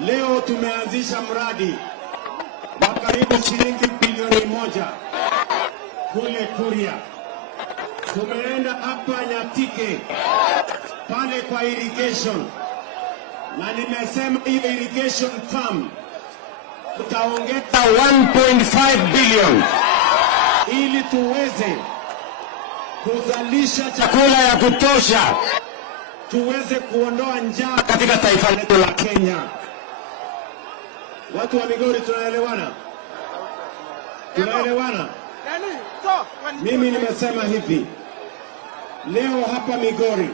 Leo tumeanzisha mradi wa karibu shilingi bilioni 1 kule Kuria. Tumeenda hapa Nyatike pale kwa irrigation, na nimesema hiyo irrigation farm tutaongeza 1.5 billion ili tuweze kuzalisha chakula ya kutosha, tuweze kuondoa njaa katika taifa letu la Kenya. Watu wa Migori, tunaelewana? Tunaelewana? Mimi nimesema hivi leo hapa Migori,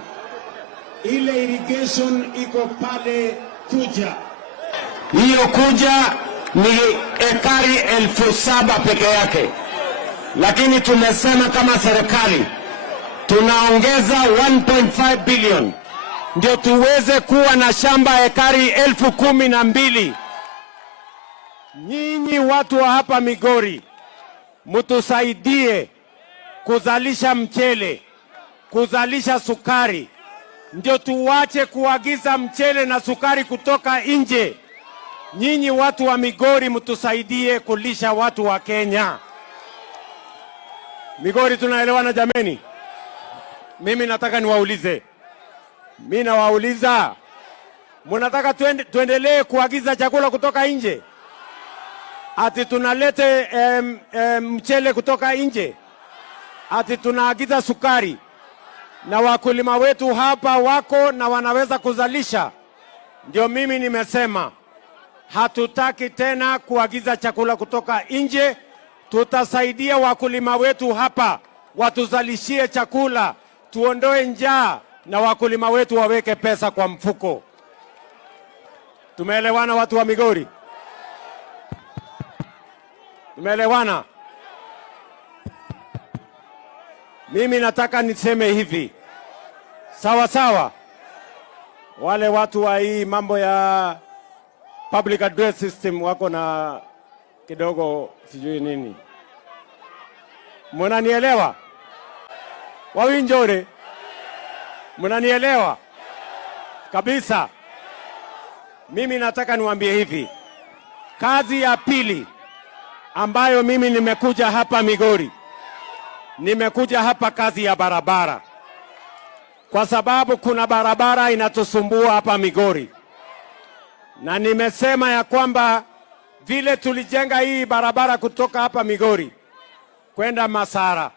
ile irrigation iko pale Kuja. Hiyo Kuja ni ekari 7,000 peke yake, lakini tumesema kama serikali tunaongeza 1.5 billion ndio tuweze kuwa na shamba ekari 12,000. Nyinyi watu wa hapa Migori, mtusaidie kuzalisha mchele, kuzalisha sukari, ndio tuwache kuagiza mchele na sukari kutoka nje. Nyinyi watu wa Migori, mtusaidie kulisha watu wa Kenya. Migori, tunaelewana jameni? Mimi nataka niwaulize, mimi nawauliza, mnataka tuendelee kuagiza chakula kutoka nje? Ati tunalete mchele kutoka nje? Ati tunaagiza sukari? Na wakulima wetu hapa wako na wanaweza kuzalisha. Ndio mimi nimesema hatutaki tena kuagiza chakula kutoka nje. Tutasaidia wakulima wetu hapa watuzalishie chakula, tuondoe njaa na wakulima wetu waweke pesa kwa mfuko. Tumeelewana watu wa Migori? Tumeelewana? Mimi nataka niseme hivi, sawa sawa, wale watu wa hii mambo ya public address system wako na kidogo sijui nini. Mnanielewa? Wawinjore, mnanielewa kabisa? Mimi nataka niwaambie hivi, kazi ya pili ambayo mimi nimekuja hapa Migori, nimekuja hapa kazi ya barabara, kwa sababu kuna barabara inatusumbua hapa Migori, na nimesema ya kwamba vile tulijenga hii barabara kutoka hapa Migori kwenda Masara,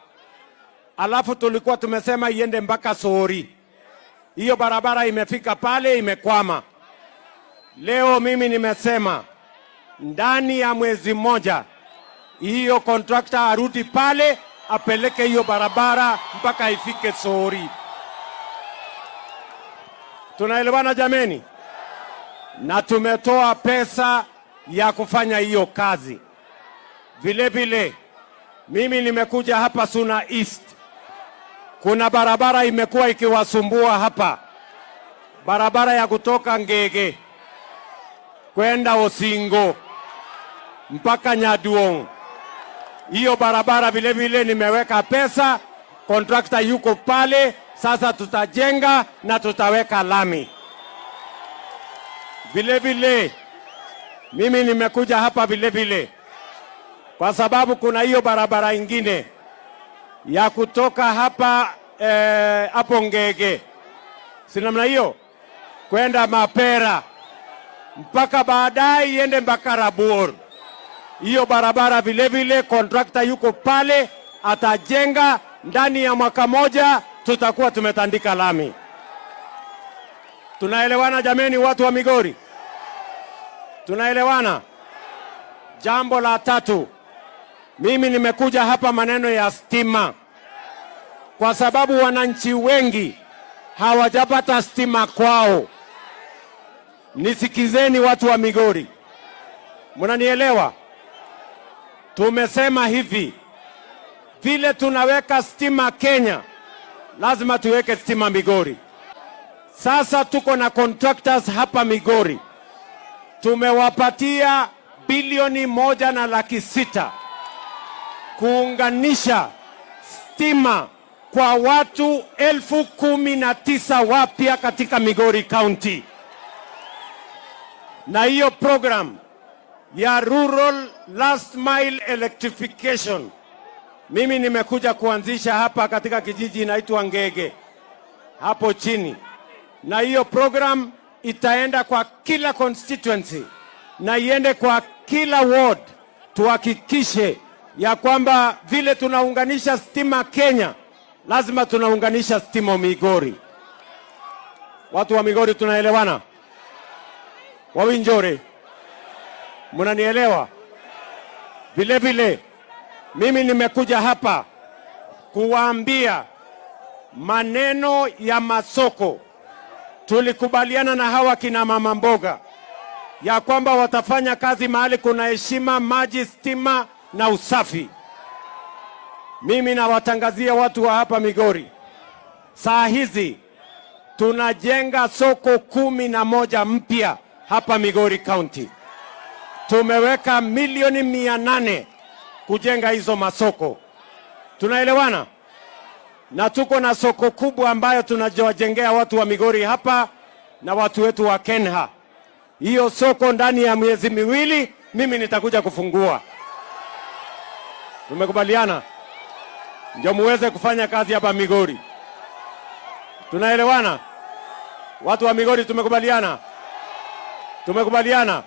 alafu tulikuwa tumesema iende mpaka Soori. Hiyo barabara imefika pale, imekwama. Leo mimi nimesema ndani ya mwezi mmoja hiyo contractor arudi pale apeleke hiyo barabara mpaka ifike Soori. Tunaelewana jameni? Na tumetoa pesa ya kufanya hiyo kazi. Vile vile mimi nimekuja hapa Suna East. Kuna barabara imekuwa ikiwasumbua hapa, barabara ya kutoka Ngege kwenda Osingo mpaka Nyaduong. Hiyo barabara vile vile nimeweka pesa, contractor yuko pale, sasa tutajenga na tutaweka lami. Vile vile mimi nimekuja hapa vile vile kwa sababu kuna hiyo barabara ingine ya kutoka hapa hapo Ngege, si namna hiyo, kwenda Mapera mpaka baadaye iende mpaka Rabuor. Hiyo barabara vile vile contractor yuko pale, atajenga. Ndani ya mwaka moja tutakuwa tumetandika lami. Tunaelewana jameni watu wa Migori? Tunaelewana? Jambo la tatu, mimi nimekuja hapa maneno ya stima, kwa sababu wananchi wengi hawajapata stima kwao. Nisikizeni watu wa Migori, mnanielewa? Tumesema hivi, vile tunaweka stima Kenya, lazima tuweke stima Migori. Sasa tuko na contractors hapa Migori, tumewapatia bilioni 1.6 kuunganisha stima kwa watu 19,000 wapya katika Migori County. na hiyo program ya Rural Last Mile Electrification mimi nimekuja kuanzisha hapa katika kijiji inaitwa Ngege hapo chini, na hiyo program itaenda kwa kila constituency na iende kwa kila ward. Tuhakikishe ya kwamba vile tunaunganisha stima Kenya, lazima tunaunganisha stima Migori. Watu wa Migori tunaelewana? Wawinjore, munanielewa? Vile vile mimi nimekuja hapa kuwaambia maneno ya masoko. Tulikubaliana na hawa kina mama mboga ya kwamba watafanya kazi mahali kuna heshima, maji, stima na usafi. Mimi nawatangazia watu wa hapa Migori, saa hizi tunajenga soko 11 mpya hapa Migori County. Tumeweka milioni 800 kujenga hizo masoko. Tunaelewana? Na tuko na soko kubwa ambayo tunajengea watu wa Migori hapa na watu wetu wa Kenha. Hiyo soko ndani ya miezi miwili mimi nitakuja kufungua. Tumekubaliana? Ndio muweze kufanya kazi hapa Migori. Tunaelewana? Watu wa Migori tumekubaliana? Tumekubaliana?